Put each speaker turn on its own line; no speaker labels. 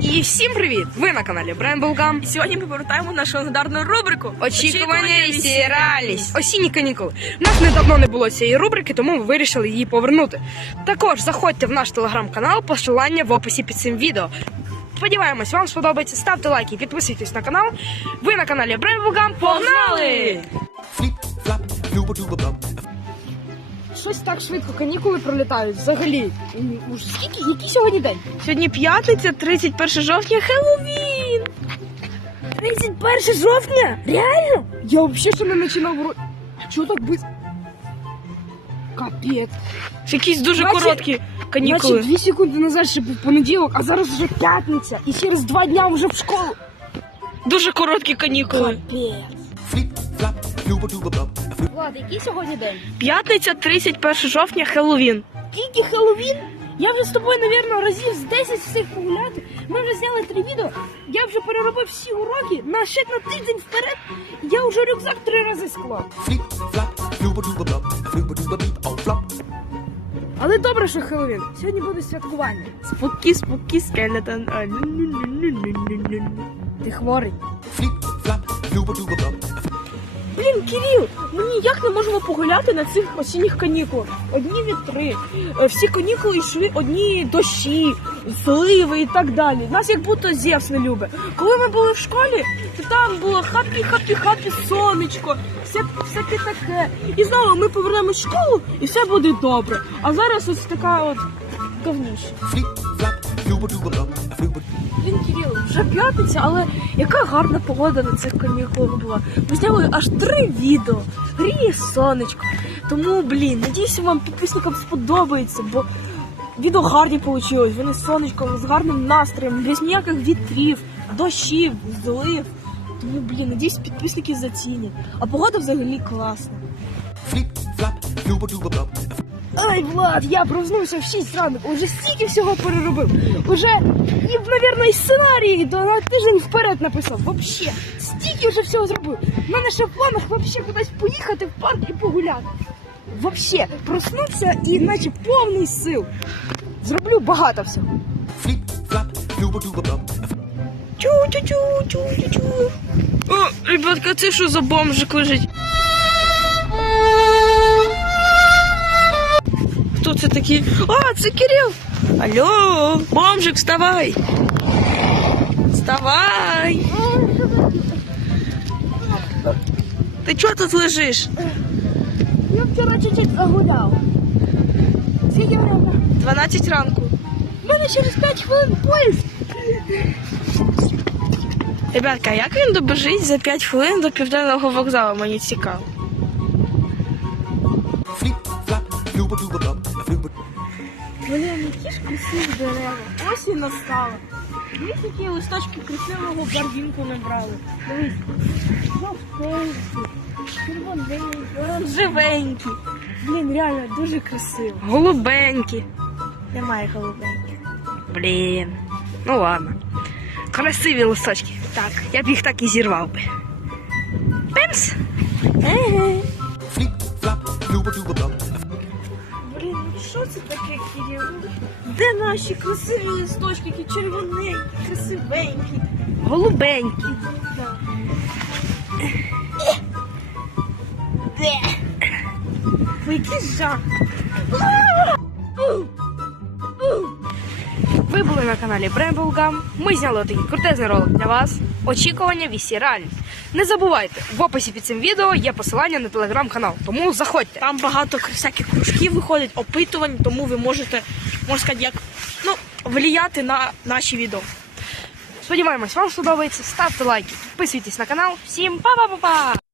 І всім привіт! Ви на каналі Бремблгам.
І сьогодні ми повертаємо нашу легендарну рубрику
Очікування і реальність. Осінні канікули. У нас недавно не було цієї рубрики, тому ми вирішили її повернути. Також заходьте в наш телеграм-канал, посилання в описі під цим відео. Сподіваємось, вам сподобається. Ставте лайки, підписуйтесь на канал. Ви на каналі Бремблгам. Погнали! Щось так швидко канікули пролітають взагалі. Уж Скільки? Який сьогодні день?
Сьогодні п'ятниця, 31 жовтня, Хеллоуін!
31 жовтня? Реально? Я взагалі ще не починав ро... Чого так би... Капець.
Якісь дуже
Значить-
короткі канікули.
Значить, дві секунди назад ще був понеділок, а зараз вже п'ятниця. І через два дня вже в школу.
Дуже короткі канікули.
Капець. Влад, який сьогодні день?
П'ятниця, 31 жовтня, Хеллоуін.
Тільки Хеллоуін? Я вже з тобою, навірно, разів з 10 встиг погуляти. Ми вже зняли три відео. Я вже переробив всі уроки на ще на тиждень вперед. Я вже рюкзак три рази склав. Але добре, що Хеллоуін. Сьогодні буде святкування.
Спукі, спукі, скелетон.
Ти хворий.
Блін, Кирил, ми ніяк не можемо погуляти на цих осінніх канікулах. Одні вітри, е, всі канікули йшли одні дощі, зливи і так далі. Нас як будто Зевс не любить. Коли ми були в школі, то там було хапі, хапі, хапі, сонечко, все, всяке таке. І знову ми повернемось в школу і все буде добре. А зараз ось така от говніша. Блін, Кирил, вже п'ятниця, але яка гарна погода на цих канікулах була. Ми зняли аж три відео. Гріє сонечко. Тому, блін, надіюся, вам підписникам сподобається, бо відео гарні вийшли. Вони з сонечком, з гарним настроєм, без ніяких вітрів, дощів, злив. Тому, блін, надіюсь, підписники зацінять. А погода взагалі класна.
Flop, flooba dooba blub.
Ай, Влад, я проснувся в 6 ранку, уже стільки всього переробив. Уже, і, мабуть, і сценарії до на тиждень вперед написав. Вообще, стільки вже всього зробив. У мене ще в планах вообще кудись поїхати в парк і погуляти. Вообще, проснувся і наче повний сил. Зроблю багато всього.
Blub.
Чу-чу-чу-чу-чу-чу. О, ребятка, це що за бомжик лежить? Такий? А, це Кирил! Алло, бомжик, вставай! Вставай! Ти чого тут лежиш?
Я вчора чуть-чуть загуляв. Скільки время?
12 ранку.
У мене через 5 хвилин поїзд.
Ребятка, як він добежить за 5 хвилин до південного вокзалу? Мені цікаво.
Flip, flop, flooba dooba
Блін, які ж красиві дерева. Осінь настала. Дивись, які листочки красивого барвінку набрали. Дивись. Жовтенькі, червоненькі, оранжевенькі. Блін, реально дуже красиво.
Голубенькі.
Немає голубеньких.
Блін. Ну ладно. Красиві листочки. Так, я б їх так і зірвав би. Пемс.
Еге. Де наші красиві листочки, які червоненькі, красивенькі?
Голубенькі.
Да. Де? Ви який жах. Ви були на каналі Бремблгам. Ми зняли такий крутезний ролик для вас. Очікування вісі реальність. Не забувайте, в описі під цим відео є посилання на телеграм-канал, тому заходьте.
Там багато всяких кружків виходить, опитувань, тому ви можете, можна сказати, як ну, влияти на наші відео.
Сподіваємось, вам сподобається. Ставте лайки, підписуйтесь на канал. Всім па-па-па-па!